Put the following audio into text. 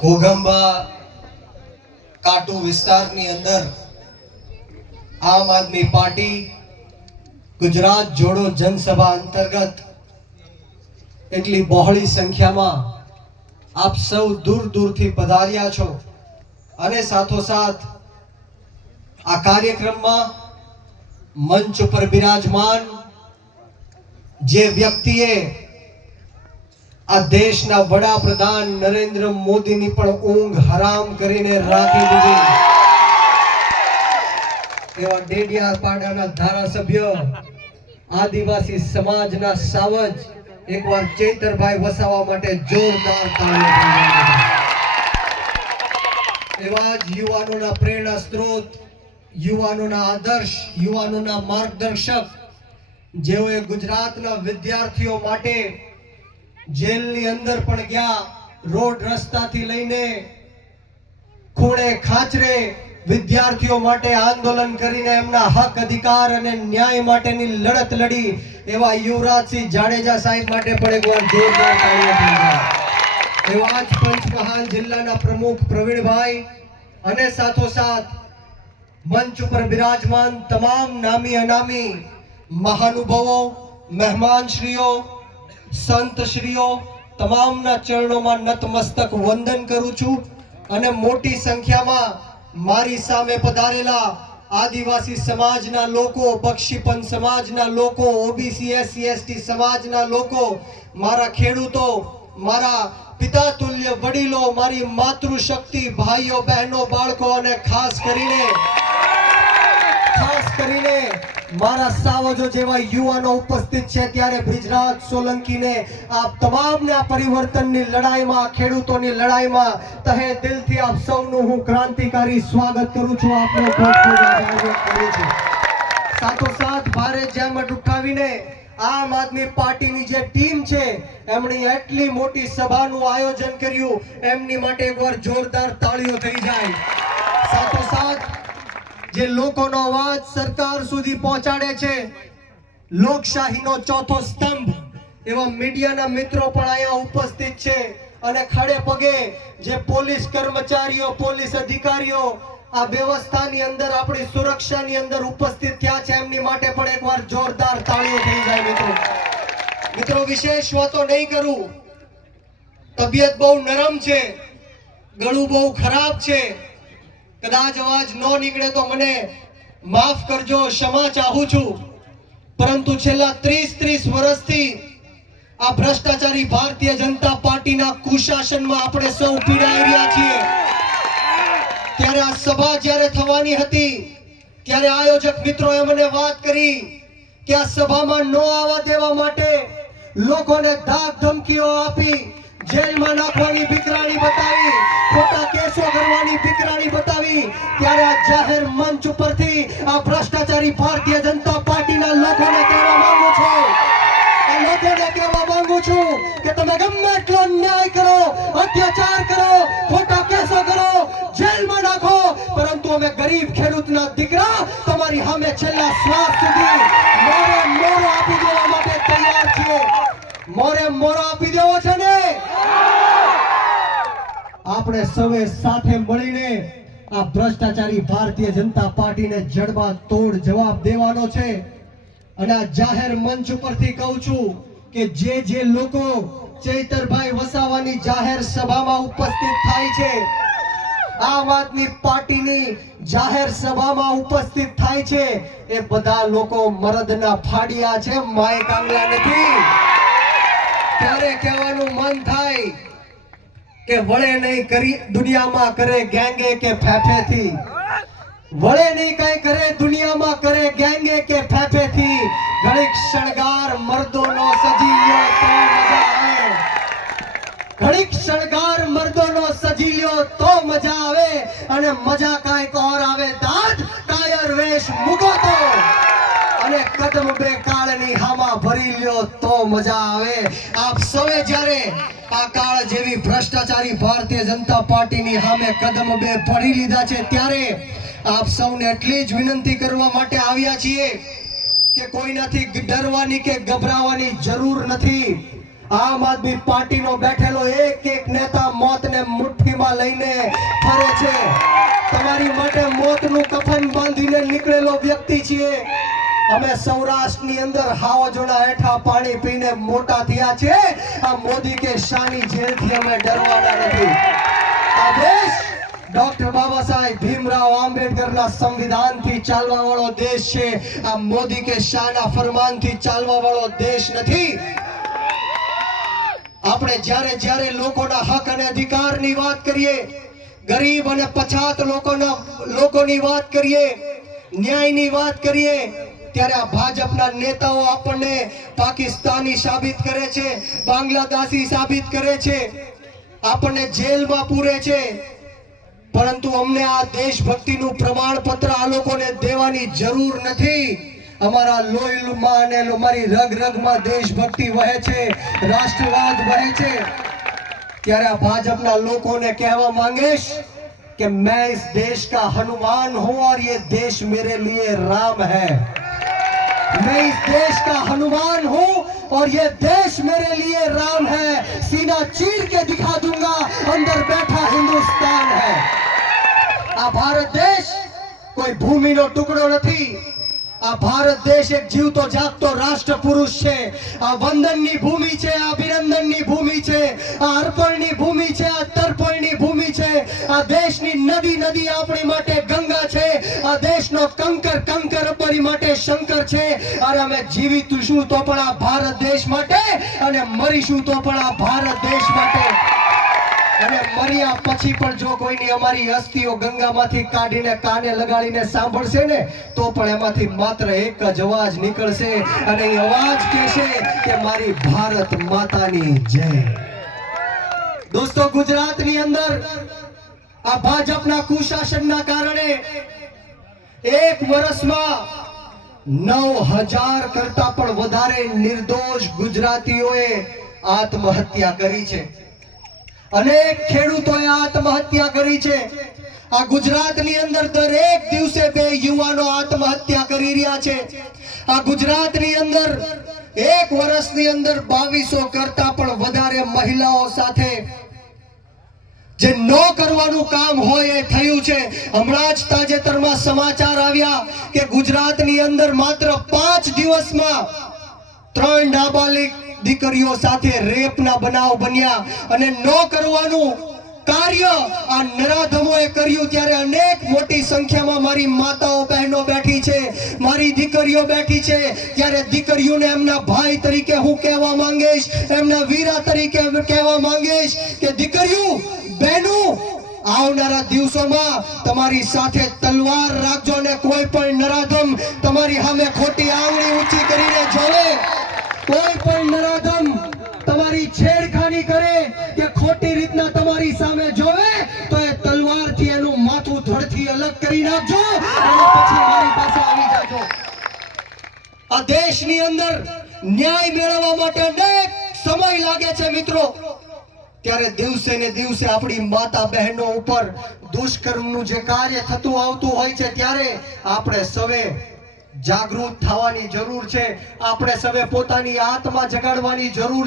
ઘોઘંબા કાટુ વિસ્તારની અંદર આમ આદમી પાર્ટી ગુજરાત જોડો જનસભા અંતર્ગત એટલી બહોળી સંખ્યામાં આપ સૌ દૂર દૂરથી પધાર્યા છો અને સાથોસાથ આ કાર્યક્રમમાં મંચ ઉપર બિરાજમાન જે વ્યક્તિએ આ દેશના વડાપ્રધાન નરેન્દ્ર મોદીની પણ ઊંઘ હરામ કરીને રાખી દીધી એવા ડેડિયાપાડાના ધારાસભ્ય આદિવાસી સમાજના સાવજ એકવાર ચૈતરભાઈ વસાવા માટે જોરદાર તાળીઓ. એવા જ યુવાનોના પ્રેરણા સ્ત્રોત, યુવાનોના આદર્શ, યુવાનોના માર્ગદર્શક જેઓએ ગુજરાતના વિદ્યાર્થીઓ માટે જેલની અંદર પણ ગયા, રોડ રસ્તાથી લઈને ખૂણે ખાંચરે વિદ્યાર્થીઓ માટે આંદોલન કરીને એમના હક અધિકાર અને ન્યાય માટેની લડત લડી એવા યુવરાજસિંહ જાડેજા સાહેબ માટે પણ એકવાર જોરદાર તાળીઓ થઈ જાય. એવા જ પંચમહાલ જિલ્લાના પ્રમુખ પ્રવીણભાઈ અને સાથોસાથ મંચ ઉપર બિરાજમાન તમામ નામી અનામી મહાનુભાવો, મહેમાનશ્રીઓ, સંતશ્રીઓ તમામના ચરણોમાં નતમસ્તક વંદન કરું છું અને મોટી સંખ્યામાં મારી સામે પધારેલા આદિવાસી સમાજના લોકો, બક્ષીપંથ સમાજના લોકો, ઓબીસી એસસી એસટી સમાજના લોકો, મારા ખેડૂતો, મારા પિતા તુલ્ય વડીલો, મારી માતૃશક્તિ ભાઈઓ બહેનો બાળકો અને ખાસ કરીને મારા સાવજો જેવા યુવાનો ઉપસ્થિત છે ત્યારે બ્રિજરાજ સોલંકીને આપ તમામને આ પરિવર્તનની લડાઈમાં, ખેડૂતોની લડાઈમાં તહે દિલથી આપ સૌનું હું ક્રાંતિકારી સ્વાગત કરું છું, આપનો ખૂબ ખૂબ આભાર કરું છું. સાથોસાથ ભારે જહેમત ઉઠાવીને આમ આદમી પાર્ટીની જે ટીમ છે એમણે એટલી મોટી સભાનું આયોજન કર્યું, એમની માટે એકવાર જોરદાર તાળીઓ થઈ જાય. સાથોસાથ જે લોકોનો અવાજ સરકાર સુધી પહોંચાડે છે, લોકશાહીનો ચોથો સ્તંભ એવા મીડિયાના મિત્રો પણ અહીંયા ઉપસ્થિત છે અને ખડે પગે જે પોલીસ કર્મચારીઓ, પોલીસ અધિકારીઓ આ વ્યવસ્થાની અંદર, આપણી સુરક્ષાની અંદર ઉપસ્થિત થયા છે, એમની માટે પણ એકવાર જોરદાર તાળીઓ થઈ જાય. મિત્રો વિશેષ વાતો નહીં કરું, તબિયત બહુ નરમ છે, ગળું બહુ ખરાબ છે, કદાચ અવાજ ન નીકળે તો મને માફ કરજો, ક્ષમા ચાહું છું. પરંતુ છેલ્લા 30 વર્ષથી આ ભ્રષ્ટાચારી ભારતીય જનતા પાર્ટીના કુશાસનમાં આપણે સૌ પીડાઈ રહ્યા છીએ. ત્યારે આ સભા જ્યારે થવાની હતી ત્યારે આયોજક મિત્રોએ મને વાત કરી કે આ સભામાં ન આવવા દેવા માટે લોકોને ધાક ધમકીઓ આપી, જેલમાં નાખવાની બીકરાણી બતાવી, ખોટા કેસો કરવાની બીકરાણી બતાવી. ત્યારે આ જાહેર મંચ ઉપરથી આ ભ્રષ્ટાચારી ભારતીય જનતા પાર્ટીના લોકોને કહેવા માંગુ છું કે તમે ગમે એટલો અન્યાય કરો, અત્યાચાર કરો, ખોટા કેસો કરો, જેલમાં નાખો, પરંતુ અમે ગરીબ ખેડૂતના દીકરા તમારી સામે છેલ્લા શ્વાસ સુધી મોરો આપી દેવા માટે તૈયાર છીએ. મોરો આપી દેવો છે ને? આપણે સૌએ સાથે મળીને આ ભ્રષ્ટાચારી ભારતીય જનતા પાર્ટીને જડબા તોડ જવાબ દેવાનો છે. અને આ જાહેર મંચ ઉપરથી કહું છું કે જે લોકો ચૈતરભાઈ વસાવાની જાહેર સભામાં ઉપસ્થિત થાય છે, આમ આદમી પાર્ટીની જાહેર સભામાં ઉપસ્થિત થાય છે, એ બધા લોકો મરદના ફાડિયા છે, માય કાંગલા નથી. ત્યારે કહેવાનું મન થાય કે વળે નહીં કરી દુનિયામાં કરે ગેંગે કે ફેફેથી, વળે નહીં કઈ કરે દુનિયામાં કરે ગેંગે કે ફેફેથી. ઘડીક શણગાર મર્દોનો સજીલ્યો તો મજા આવે, ઘડીક શણગાર મર્દોનો સજીલ્યો તો મજા આવે, અને મજા કાંઈક ઓર આવે દાદ કાયર વેશ મૂકો તો, અને કદમ બે કાળની હામાં ભરી લ્યો તો મજા આવે. આપ સૌએ જ્યારે આ કાળ જેવી ભ્રષ્ટાચારી ભારતીય જનતા પાર્ટીની સામે કદમ બે ભરી લીધા છે ત્યારે આપ સૌને એટલી જ વિનંતી કરવા માટે આવ્યા છીએ કે કોઈનાથી ડરવાની કે ગભરાવાની જરૂર નથી. આમ આદમી પાર્ટીનો બેઠેલો એક એક નેતા મોતને મુઠ્ઠીમાં લઈને ફરે છે. તમારી માટે મોતનું કફન બાંધીને નીકળેલો વ્યક્તિ છીએ. અમે સૌરાષ્ટ્રની અંદર હાવજોના હેઠા પાણી પીને મોટા થયા છે. આ મોદી કે શાની જેલથી અમે ડરવાના નથી. આ દેશ ડોક્ટર બાબા સાહેબ ભીમરાવ આંબેડકરના સંવિધાનથી ચાલવા વાળો દેશ છે. આ મોદી કે શાહના ફરમાનથી ચાલવા વાળો દેશ નથી. આપણે જ્યારે જ્યારે લોકોના હક અને અધિકારની વાત કરીએ, ગરીબ અને પછાત લોકોની વાત કરીએ, ન્યાયની વાત કરીએ, ત્યારે આ ભાજપના નેતાઓ આપણને પાકિસ્તાની સાબિત કરે છે, બાંગ્લાદેશી સાબિત કરે છે, આપણને જેલમાં પૂરે છે. પરંતુ અમને આ દેશભક્તિનું પ્રમાણપત્ર આ લોકોને દેવાની જરૂર નથી. અમારા લોહીમાં અને અમારી રગ રગમાં દેશભક્તિ વહે છે, રાષ્ટ્રવાદ વહે છે. ત્યારે આ ભાજપના લોકોને કહેવા માંગીશ કે मैं इस देश का हनुमान हूं और ये देश मेरे लिए राम है. मैं इस देश का हनुमान हूं और ये देश मेरे लिए राम है. सीना चीर के दिखा दूंगा, अंदर बैठा हिंदुस्तान है. આ ભારત દેશ કોઈ ભૂમિનો ટુકડો નથી. આ ભારત દેશ એક જીવતો જાગતો રાષ્ટ્ર પુરુષ છે. આ વંદનની ભૂમિ છે, આ અભિનંદનની ભૂમિ છે, આ અર્પણની ભૂમિ છે, આ તર્પણની ભૂમિ છે. આ દેશની નદી નદી આપણી માટે ગંગા છે. આ દેશનો કંકર કંકર આપણી માટે શંકર છે. અને અમે જીવીશું તો પણ આ ભારત દેશ માટે અને મરીશું તો પણ આ ભારત દેશ માટે. અને મર્યા પછી પણ જો કોઈની અમારી અસ્થિઓ ગંગામાંથી કાઢીને કાને લગાડીને સાંભળશે ને તો પણ એમાંથી માત્ર એક જ અવાજ નીકળશે અને એ અવાજ કહેશે કે મારી ભારત માતાની જય. દોસ્તો, ગુજરાતની અંદર આ ભાજપના કુશાસનના કારણે એક વર્ષમાં 9,000 કરતા પણ વધારે નિર્દોષ ગુજરાતીઓએ આત્મહત્યા કરી છે. અનેક ખેડૂતોએ આત્મહત્યા કરી છે. આ ગુજરાતની અંદર દરેક દિવસે 2 યુવાનો આત્મહત્યા કરી રહ્યા છે. આ ગુજરાતની અંદર એક વર્ષની અંદર 2200 કરતા પણ વધારે મહિલાઓ સાથે જે ન કરવાનું કામ હોય એ થયું છે. હમણાં જ તાજેતરમાં સમાચાર આવ્યા કે ગુજરાતની અંદર માત્ર 5 દિવસમાં 3 નાબાલિગ દીકરીઓ સાથે રેપના બનાવ બન્યા. અને ન કરવાનું કાર્ય આ નરાધમોએ કર્યું. ત્યારે અનેક મોટી સંખ્યામાં મારી માતાઓ બહેનો બેઠી છે, મારી દીકરીઓ બેઠી છે. ત્યારે દીકરીઓને એમના ભાઈ તરીકે હું કહેવા માંગીશ, એમના વીરા તરીકે કહેવા માંગીશ કે દીકરીઓ, બહેનો, આવનારા દિવસોમાં તમારી સાથે તલવાર રાખજો ને કોઈ પણ નરાધમ તમારી સામે ખોટી આંગળી ઊંચી કરીને જોવે, કોઈ પણ નરાધમ તમારી છેડખાની કરે કે ખોટી રીતના તમારી સામે જોવે તો એ તલવારથી એનું માથું ધડથી અલગ કરી નાખજો અને પછી મારી પાસે આવી જાજો. આ દેશની અંદર ન્યાય મેળવવા માટે અનેક સમય લાગે છે મિત્રો. ત્યારે દિવસે ને દિવસે આપણી માતા બહેનો ઉપર દુષ્કર્મનું જે કાર્ય થતું આવતું હોય છે ત્યારે આપણે સવે જાગૃત થવાની જરૂર છે. આપણે સવે પોતાની આત્મા જગાડવાની જરૂર છે.